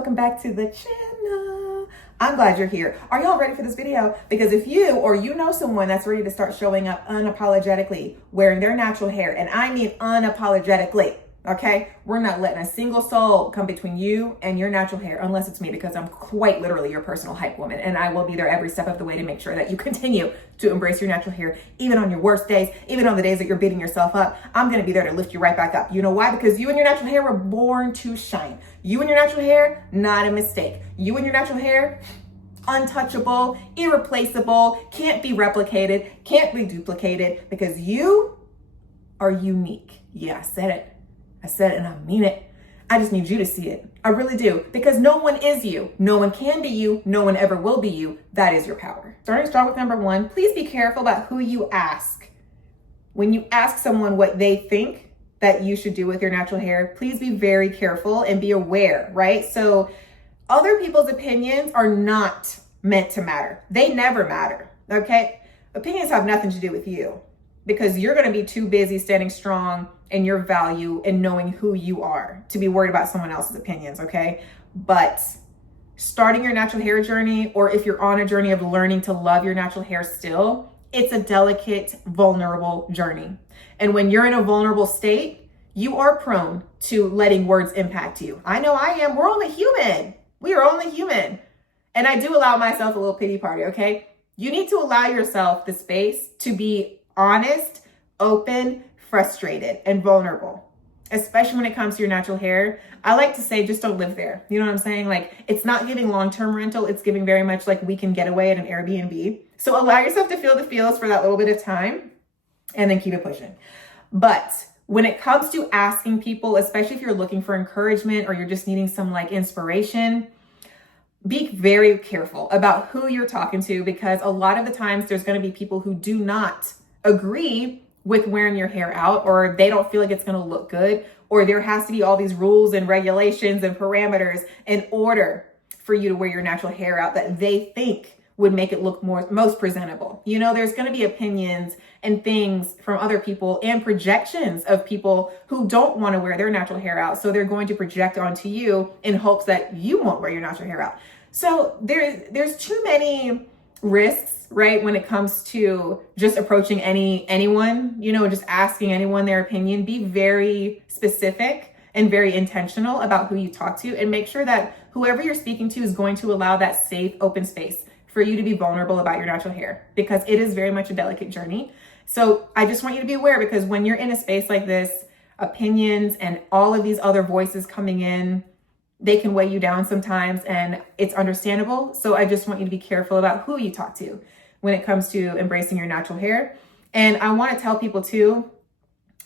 welcome back to the channel. I'm glad you're here. Are y'all ready for this video? Because if you or you know someone that's ready to start showing up unapologetically wearing their natural hair, and I mean unapologetically, okay? We're not letting a single soul come between you and your natural hair, unless it's me, because I'm quite literally your personal hype woman, and I will be there every step of the way to make sure that you continue to embrace your natural hair, even on your worst days, even on the days that you're beating yourself up. I'm gonna be there to lift you right back up. You know why? Because you and your natural hair were born to shine. You and your natural hair, not a mistake. You and your natural hair, untouchable, irreplaceable, can't be replicated, can't be duplicated, because you are unique. Yeah, I said it. I said it and I mean it. I just need you to see it. I really do. Because no one is you. No one can be you. No one ever will be you. That is your power. Starting strong with number one, please be careful about who you ask. When you ask someone what they think that you should do with your natural hair, please be very careful and be aware, right? So other people's opinions are not meant to matter. They never matter, okay? Opinions have nothing to do with you, because you're going to be too busy standing strong in your value and knowing who you are to be worried about someone else's opinions, okay? But starting your natural hair journey, or if you're on a journey of learning to love your natural hair still, it's a delicate, vulnerable journey. And when you're in a vulnerable state, you are prone to letting words impact you. I know I am. We're only human. We are only human. And I do allow myself a little pity party, okay? You need to allow yourself the space to be honest, open, frustrated, and vulnerable, especially when it comes to your natural hair. I like to say, just don't live there. You know what I'm saying? Like, it's not giving long-term rental. It's giving very much like weekend getaway at an Airbnb. So allow yourself to feel the feels for that little bit of time and then keep it pushing. But when it comes to asking people, especially if you're looking for encouragement or you're just needing some like inspiration, be very careful about who you're talking to, because a lot of the times there's going to be people who do not agree with wearing your hair out, or they don't feel like it's going to look good, or there has to be all these rules and regulations and parameters in order for you to wear your natural hair out that they think would make it look most presentable. You know, there's going to be opinions and things from other people and projections of people who don't want to wear their natural hair out. So they're going to project onto you in hopes that you won't wear your natural hair out. So there's too many risks, right? When it comes to just approaching anyone, you know, just asking anyone their opinion. Be very specific and very intentional about who you talk to, and make sure that whoever you're speaking to is going to allow that safe, open space for you to be vulnerable about your natural hair, because it is very much a delicate journey. So I just want you to be aware, because when you're in a space like this, opinions and all of these other voices coming in, they can weigh you down sometimes, and it's understandable. So I just want you to be careful about who you talk to when it comes to embracing your natural hair. And I want to tell people too,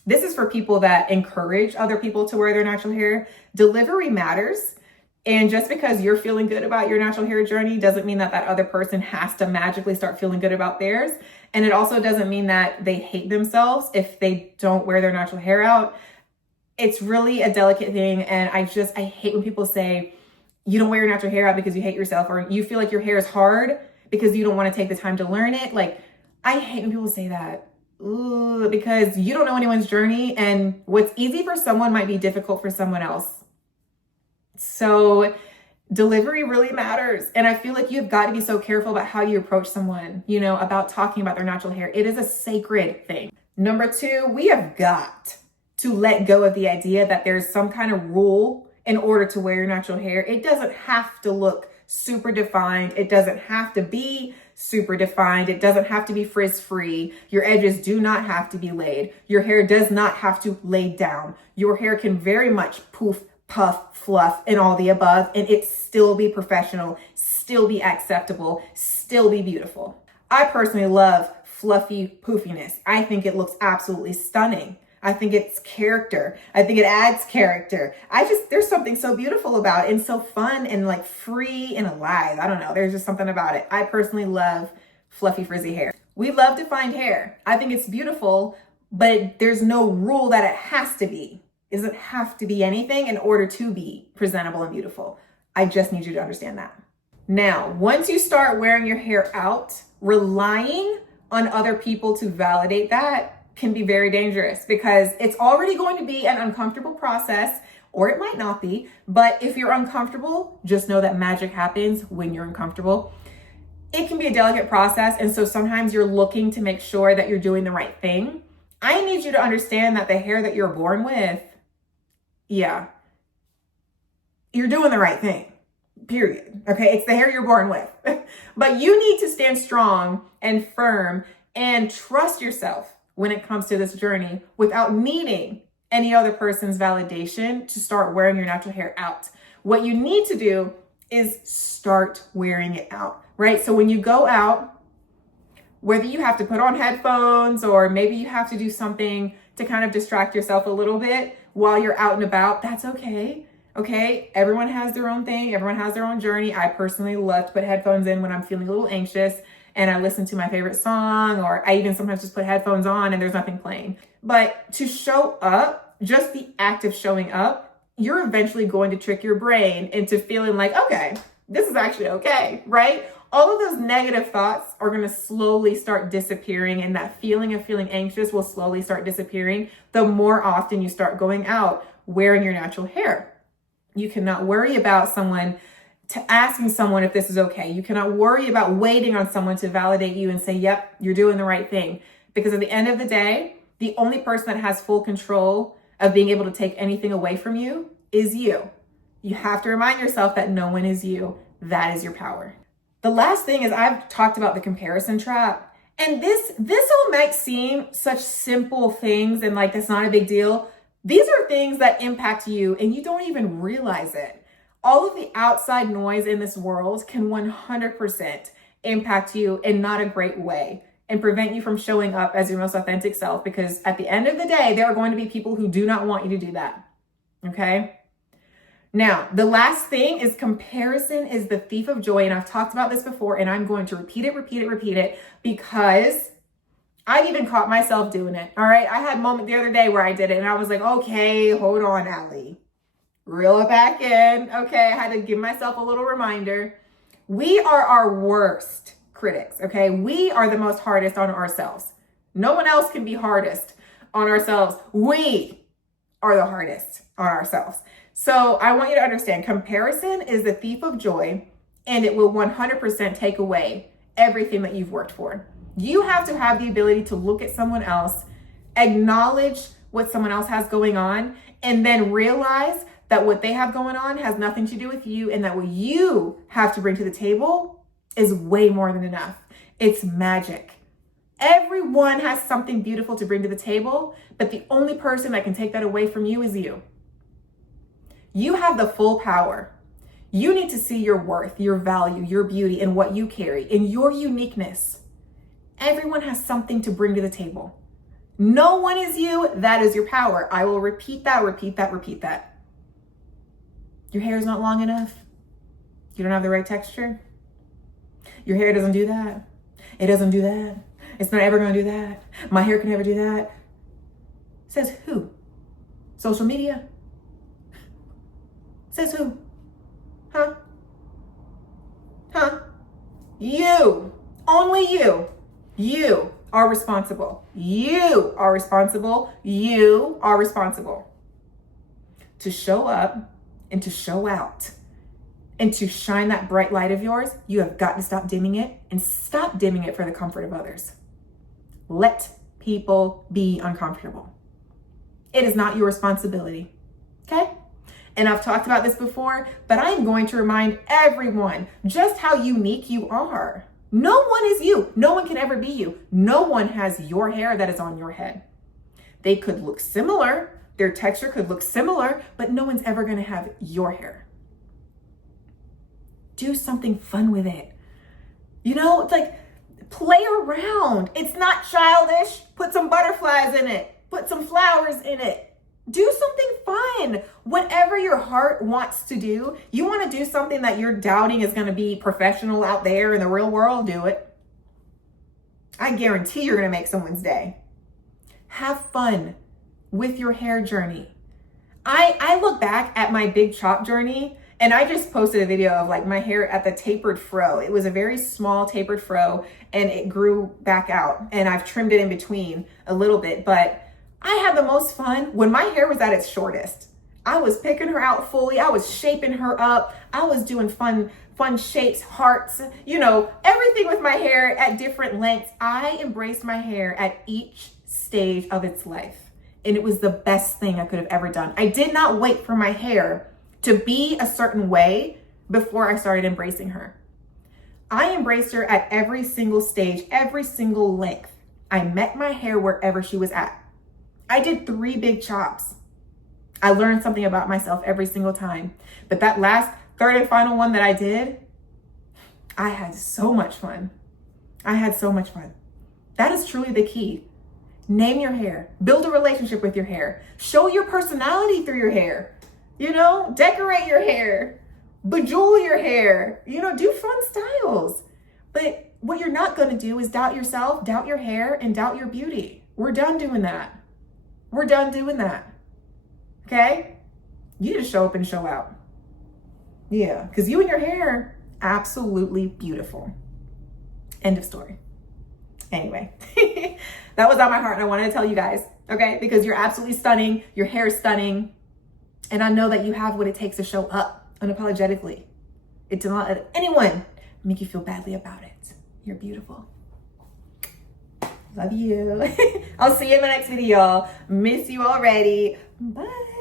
this is for people that encourage other people to wear their natural hair. Delivery matters. And just because you're feeling good about your natural hair journey doesn't mean that that other person has to magically start feeling good about theirs. And it also doesn't mean that they hate themselves if they don't wear their natural hair out. It's really a delicate thing. And I hate when people say you don't wear your natural hair out because you hate yourself, or you feel like your hair is hard because you don't want to take the time to learn it. Like, I hate when people say that. Ooh, because you don't know anyone's journey, and what's easy for someone might be difficult for someone else. So delivery really matters. And I feel like you've got to be so careful about how you approach someone, you know, about talking about their natural hair. It is a sacred thing. Number two, we have got to let go of the idea that there's some kind of rule in order to wear your natural hair. It doesn't have to look super defined. It doesn't have to be super defined. It doesn't have to be frizz free. Your edges do not have to be laid. Your hair does not have to lay down. Your hair can very much poof, puff, fluff, and all the above, and it still be professional, still be acceptable, still be beautiful. I personally love fluffy poofiness. I think it looks absolutely stunning. I think it's character. I think it adds character. There's something so beautiful about it, and so fun and like free and alive. I don't know. There's just something about it. I personally love fluffy, frizzy hair. We love defined hair. I think it's beautiful, but there's no rule that it has to be. It doesn't have to be anything in order to be presentable and beautiful. I just need you to understand that. Now, once you start wearing your hair out, relying on other people to validate that can be very dangerous, because it's already going to be an uncomfortable process or it might not be. But if you're uncomfortable, just know that magic happens when you're uncomfortable. It can be a delicate process. And so sometimes you're looking to make sure that you're doing the right thing. I need you to understand that the hair that you're born with, yeah, you're doing the right thing, period. Okay, it's the hair you're born with. But you need to stand strong and firm and trust yourself when it comes to this journey without needing any other person's validation to start wearing your natural hair out. What you need to do is start wearing it out, right? So when you go out, whether you have to put on headphones or maybe you have to do something to kind of distract yourself a little bit while you're out and about, that's okay. Okay, everyone has their own thing. Everyone has their own journey. I personally love to put headphones in when I'm feeling a little anxious and I listen to my favorite song, or I even sometimes just put headphones on and there's nothing playing. But to show up, just the act of showing up, you're eventually going to trick your brain into feeling like, okay, this is actually okay, right? All of those negative thoughts are going to slowly start disappearing, and that feeling of feeling anxious will slowly start disappearing the more often you start going out wearing your natural hair. You cannot worry about asking someone if this is okay. You cannot worry about waiting on someone to validate you and say, yep, you're doing the right thing. Because at the end of the day, the only person that has full control of being able to take anything away from you is you. You have to remind yourself that no one is you. That is your power. The last thing is I've talked about the comparison trap. And this all might seem such simple things and like it's not a big deal. These are things that impact you and you don't even realize it. All of the outside noise in this world can 100% impact you in not a great way and prevent you from showing up as your most authentic self, because at the end of the day, there are going to be people who do not want you to do that. Okay? Now, the last thing is comparison is the thief of joy. And I've talked about this before, and I'm going to repeat it because I've even caught myself doing it. All right. I had a moment the other day where I did it and I was like, okay, hold on, Allie. Reel it back in. Okay. I had to give myself a little reminder. We are our worst critics. Okay. We are the most hardest on ourselves. No one else can be hardest on ourselves. We are the hardest on ourselves. So I want you to understand, comparison is the thief of joy, and it will 100% take away everything that you've worked for. You have to have the ability to look at someone else, acknowledge what someone else has going on, and then realize that what they have going on has nothing to do with you, and that what you have to bring to the table is way more than enough. It's magic. Everyone has something beautiful to bring to the table, but the only person that can take that away from you is you. You have the full power. You need to see your worth, your value, your beauty, and what you carry, and your uniqueness. Everyone has something to bring to the table. No one is you. That is your power. I will repeat that. Your hair is not long enough. You don't have the right texture. Your hair doesn't do that. It doesn't do that. It's not ever going to do that. My hair can never do that. Says who? Social media? Says who? Huh? You. Only you. You are responsible. You are responsible. You are responsible to show up and to show out and to shine that bright light of yours. You have got to stop dimming it, and stop dimming it for the comfort of others. Let people be uncomfortable. It is not your responsibility. Okay? And I've talked about this before, but I'm going to remind everyone just how unique you are. No one is you. No one can ever be you. No one has your hair that is on your head. They could look similar. Their texture could look similar, but no one's ever going to have your hair. Do something fun with it. You know, it's like play around. It's not childish. Put some butterflies in it. Put some flowers in it. Do something fun. Whatever your heart wants to do. You want to do something that you're doubting is going to be professional out there in the real world, do it. I guarantee you're going to make someone's day. Have fun with your hair journey. I look back at my big chop journey, and I just posted a video of like my hair at the tapered fro. It was a very small tapered fro, and it grew back out, and I've trimmed it in between a little bit, but I had the most fun when my hair was at its shortest. I was picking her out fully. I was shaping her up. I was doing fun shapes, hearts, you know, everything with my hair at different lengths. I embraced my hair at each stage of its life. And it was the best thing I could have ever done. I did not wait for my hair to be a certain way before I started embracing her. I embraced her at every single stage, every single length. I met my hair wherever she was at. I did 3 big chops. I learned something about myself every single time. But that last, third and final one that I did, I had so much fun. I had so much fun. That is truly the key. Name your hair. Build a relationship with your hair. Show your personality through your hair. You know, decorate your hair. Bejewel your hair. You know, do fun styles. But what you're not going to do is doubt yourself, doubt your hair, and doubt your beauty. We're done doing that. We're done doing that. Okay? You just show up and show out. Yeah, because you and your hair, absolutely beautiful. End of story. Anyway, that was on my heart and I wanted to tell you guys, okay? Because you're absolutely stunning. Your hair is stunning. And I know that you have what it takes to show up unapologetically. It does not let anyone make you feel badly about it. You're beautiful. Love you. I'll see you in my next video. Miss you already. Bye.